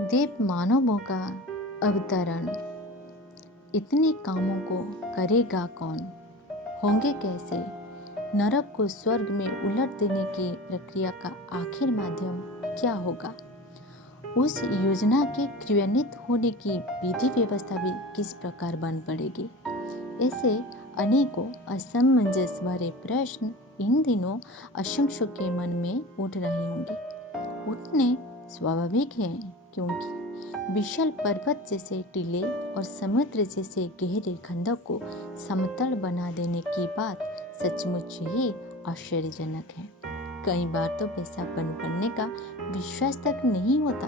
देव मानवों का अवतरण। इतने कामों को करेगा कौन, होंगे कैसे? नरक को स्वर्ग में उलट देने की प्रक्रिया का आखिर माध्यम क्या होगा? उस योजना के क्रियान्वित होने की विधि व्यवस्था भी किस प्रकार बन पड़ेगी? ऐसे अनेकों असमंजस भरे प्रश्न इन दिनों असंख्यों के मन में उठ रहे होंगे। उठने स्वाभाविक है, क्योंकि विशाल पर्वत जैसे टीले और समुद्र जैसे गहरे खंडक को समतल बना देने की बात सचमुच ही आश्चर्यजनक है। कई बार तो वैसा बन पड़ने का विश्वास तक नहीं होता,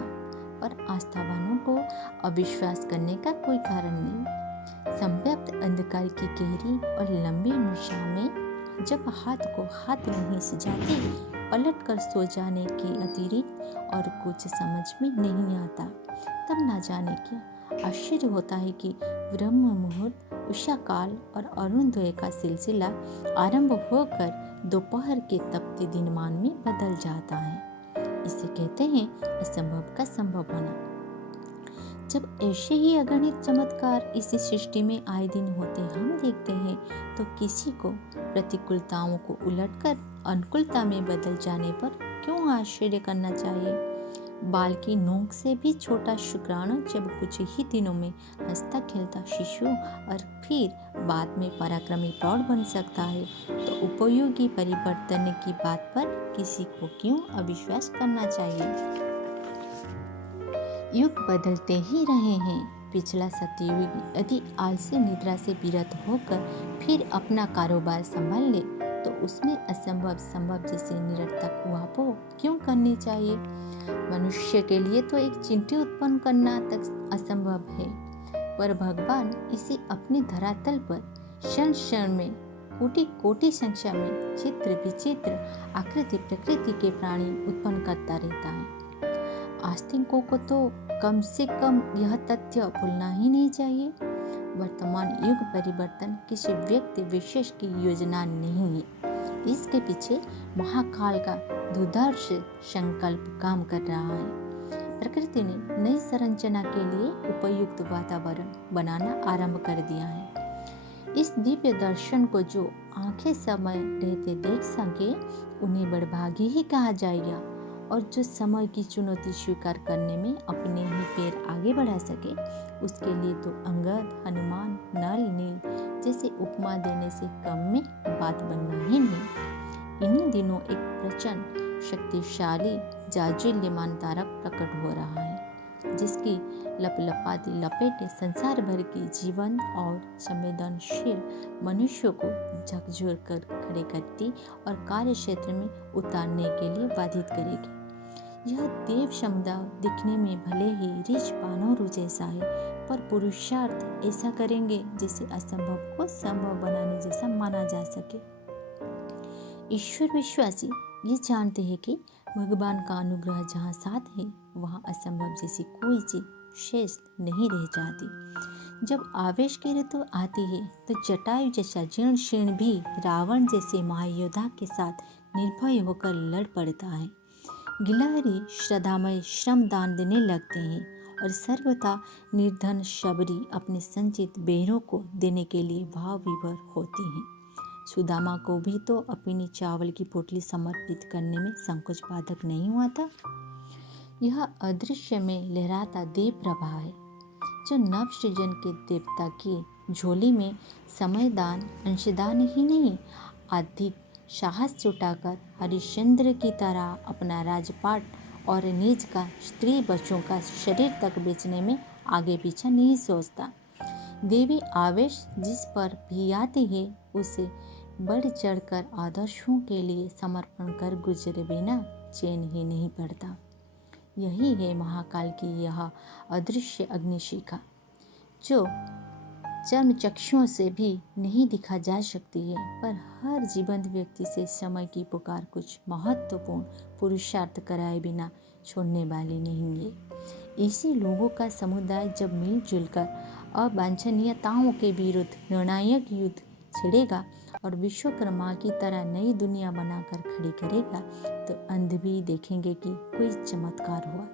पर आस्थावानों को अविश्वास करने का कोई कारण नहीं। संव्याप्त अंधकार की गहरी और लंबी निशा में जब हाथ को हाथ नहीं सजाते, पलट कर सो जाने के अतिरिक्त और कुछ समझ में नहीं आता, तब ना जाने क्या आश्चर्य होता है कि ब्रह्म मुहूर्त, उषा काल और अरुणोदय का सिलसिला आरंभ होकर दोपहर के तपते दिनमान में बदल जाता है। इसे कहते हैं असंभव का संभव होना। जब ऐसे ही अगणित चमत्कार इसी सृष्टि में आए दिन होते हम देखते हैं, तो किसी को प्रतिकूलताओं को उलटकर अनुकूलता में बदल जाने पर क्यों आश्चर्य करना चाहिए? बाल की नोक से भी छोटा शुक्राणु जब कुछ ही दिनों में हंसता खेलता शिशु और फिर बाद में पराक्रमी प्रौढ़ बन सकता है, तो उपयोगी परिवर्तन की बात पर किसी को क्यों अविश्वास करना चाहिए? युग बदलते ही रहे हैं। पिछला सतयुग यदि आलसी निद्रा से विरत होकर फिर अपना कारोबार संभाल ले, तो उसमें असंभव संभव जैसे निरर्थक उहापोह क्यों करनी चाहिए? मनुष्य के लिए तो एक चिंटी उत्पन्न करना तक असंभव है, पर भगवान इसे अपने धरातल पर क्षण क्षण में कोटि कोटि संख्या में चित्र विचित्र आकृति प्रकृति के प्राणी उत्पन्न करता रहता है। आस्तिकों को तो कम से कम यह तथ्य भूलना ही नहीं चाहिए। वर्तमान युग परिवर्तन किसी व्यक्ति विशेष की योजना नहीं है, इसके पीछे महाकाल का दुर्धर्ष संकल्प काम कर रहा है। प्रकृति ने नई संरचना के लिए उपयुक्त वातावरण बनाना आरंभ कर दिया है। इस दिव्य दर्शन को जो आंखें समय रहते देख सके, उन्हें बड़भागी ही कहा जाएगा, और जो समय की चुनौती स्वीकार करने में अपने ही पैर आगे बढ़ा सके, उसके लिए तो अंगद, हनुमान, नल, नील जैसे उपमा देने से कम में बात बनना ही नहीं। इन्हीं दिनों एक प्रचंड शक्तिशाली जाज्वल्यमान तारा प्रकट हो रहा है, जिसकी लपलपाती लपेटें संसार भर के जीवन और संवेदनशील मनुष्यों को झकझोर कर खड़े करती और कार्य क्षेत्र में उतारने के लिए बाधित करेगी। यह देव समुदाय दिखने में भले ही रिच पानोरु जैसा है, पर पुरुषार्थ ऐसा करेंगे जिसे असंभव को संभव बनाने जैसा माना जा सके। ईश्वर विश्वासी ये जानते हैं कि भगवान का अनुग्रह जहाँ साथ है, वहाँ असंभव जैसी कोई चीज शेष नहीं रह जाती। जब आवेश की ऋतु आती है, तो जटायु जैसा जीर्ण शीर्ण भी रावण जैसे महायोद्धा के साथ निर्भय होकर लड़ पड़ता है। गिलहरी श्रद्धामय श्रम दान देने लगते हैं, और सर्वथा निर्धन शबरी अपने संचित बेरों को देने के लिए भाव विभोर होती हैं। सुदामा को भी तो अपनी चावल की पोटली समर्पित करने में संकोच बाधक नहीं हुआ था। यह अदृश्य में लहराता देव प्रभा है, जो नव सृजन के देवता की झोली में समय दान अंशदान ही नहीं, अधिक साहस जुटाकर हरिश्चंद्र की तरह अपना राजपाट और निज का स्त्री बच्चों का शरीर तक बेचने में आगे पीछे नहीं सोचता। देवी आवेश जिस पर भी आती है, उसे बढ़ चढ़कर आदर्शों के लिए समर्पण कर गुजरे बिना चैन ही नहीं पड़ता। यही है महाकाल की यह अदृश्य अग्निशिखा, जो चर्म चक्षुओं से भी नहीं दिखा जा सकती है, पर हर जीवंत व्यक्ति से समय की पुकार कुछ महत्वपूर्ण पुरुषार्थ कराए बिना छोड़ने वाली नहीं है। इसी लोगों का समुदाय जब मिलजुल कर अवांछनीयताओं के विरुद्ध निर्णायक युद्ध छिड़ेगा और विश्वकर्मा की तरह नई दुनिया बनाकर खड़ी करेगा, तो अंध भी देखेंगे कि कोई चमत्कार हुआ।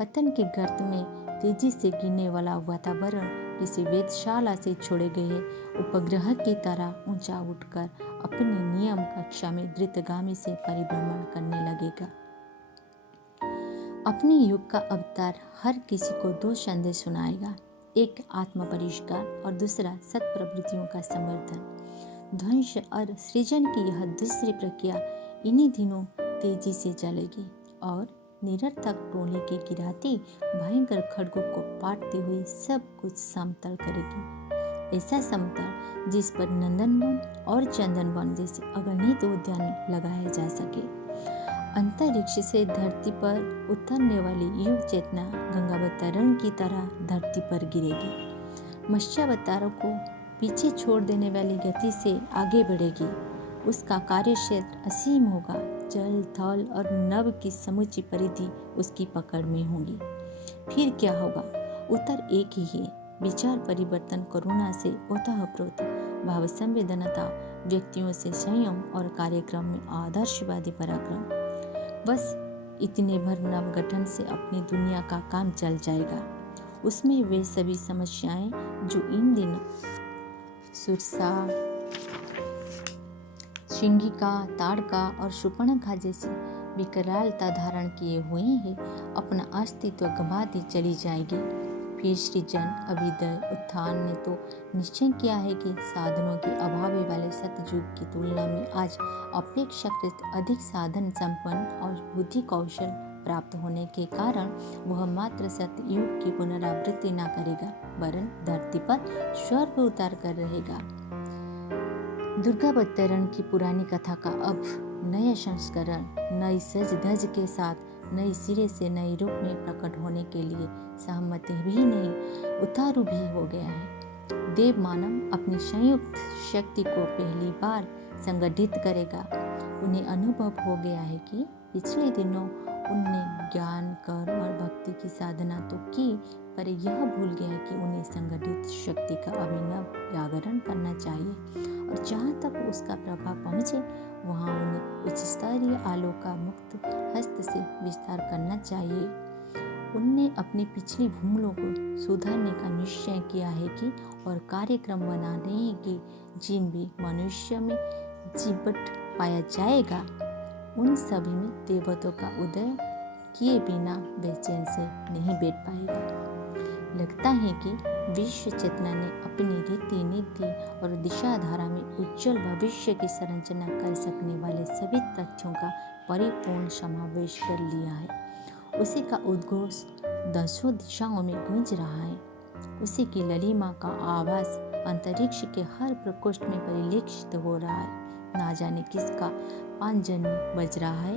पतन के गर्त में तेजी से गिरने वाला वातावरण किसी वेधशाला से छोड़े गए उपग्रह की तरह ऊंचा उठकर अपने नियम कक्षा में द्रुतगामी से परिभ्रमण करने लगेगा। अपने युग का अवतार हर किसी को दो संदेश सुनाएगा, एक आत्म परिष्कार और दूसरा सत प्रवृत्तियों का समर्थन। ध्वंस और सृजन की यह दूसरी प्रक्रिया इन्हीं दिनों तेजी से चलेगी और निरर्थक टोले के गिराती भयंकर खड्गों को पाटती हुई सब कुछ समतल करेगी। ऐसा समतल जिस पर नंदनवन और चंदनवन जैसे अगणित उद्यान लगाए जा सके। अंतरिक्ष से धरती पर उतरने वाली युग चेतना गंगावतरण की तरह धरती पर गिरेगी। मत्स्यावतारों को पीछे छोड़ देने वाली गति से आगे बढ़ेगी। उसका कार्य क्षेत्र असीम होगा। जल, थल और नभ की समूची परिधि उसकी पकड़ में होगी। फिर क्या होगा? उत्तर एक ही है, विचार परिवर्तन, करुणा से ओतप्रोत भाव संवेदनता, व्यक्तियों से संयम और कार्यक्रम में आदर्शवादी पराक्रम। बस इतने भर नवगठन से अपनी दुनिया का काम चल जाएगा। उसमें वे सभी समस्याएं जो इन दिनों सुरसा, सिंहिका, ताड़का और शूर्पणखा जैसी विकरालता धारण किए हुए हैं, अपना अस्तित्व गंवाती चली जाएगी। फिर सृजन, अभ्युदय, उत्थान ने तो निश्चय किया है कि साधनों के अभाव वाले सतयुग की तुलना में आज अपेक्षाकृत अधिक साधन संपन्न और बुद्धि कौशल प्राप्त होने के कारण वह मात्र सतयुग की पुनरावृत्ति न करेगा, वरन धरती पर स्वर्ग उतार कर रहेगा। दुर्गावतरण की पुरानी कथा का अब नया संस्करण नई सज धज के साथ नई सिरे से नए रूप में प्रकट होने के लिए सहमति भी नहीं, उतारू भी हो गया है। देव मानव अपनी संयुक्त शक्ति को पहली बार संगठित करेगा। उन्हें अनुभव हो गया है कि पिछले दिनों उनने ज्ञान, कर्म और भक्ति की साधना तो की, पर यह भूल गया कि उन्हें संगठित शक्ति का अभिनव जागरण करना चाहिए और जहाँ तक उसका प्रभाव पहुँचे वहाँ उन्हें उच्च स्तरीय आलोक का मुक्त हस्त से विस्तार करना चाहिए। उनने अपनी पिछली भूलों को सुधारने का निश्चय किया है कि और कार्यक्रम बनाने की जिन भी मनुष्य में जीवट पाया जाएगा उन सभी में देवत्व का उदय किए बिना बेचैन से नहीं बैठ पाएगा। लगता है कि विश्व चेतना ने अपनी रीति, नीति और दिशाधारा में उज्जवल भविष्य की संरचना कर सकने वाले सभी तथ्यों का परिपूर्ण समावेश कर लिया है। उसी का उद्घोष दसों दिशाओं में गूंज रहा है। उसी की ललिमा का आवाज अंतरिक्ष के हर प्रकोष्ठ में परिलक्षित हो रहा है। ना जाने किसका पांजन बज रहा है,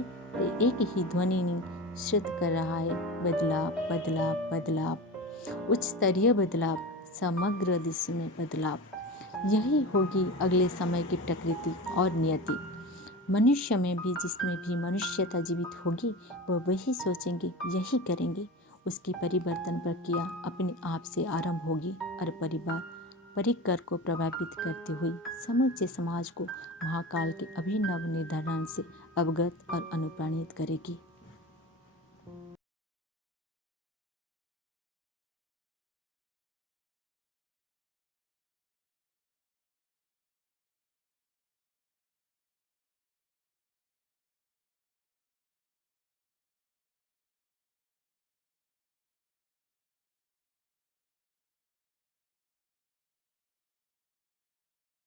एक ही ध्वनि श्रुत कर रहा है, बदलाव, बदलाव, बदलाव, उच्च स्तरीय बदलाव, समग्र दिशा में बदलाव। यही होगी अगले समय की प्रकृति और नियति। मनुष्य में भी, जिसमें भी मनुष्यता जीवित होगी, वह वही सोचेंगे, यही करेंगे। उसकी परिवर्तन प्रक्रिया अपने आप से आरंभ होगी और परिकर को प्रभावित करती हुई समूचे समाज को महाकाल के अभिनव निर्धारण से अवगत और अनुप्राणित करेगी।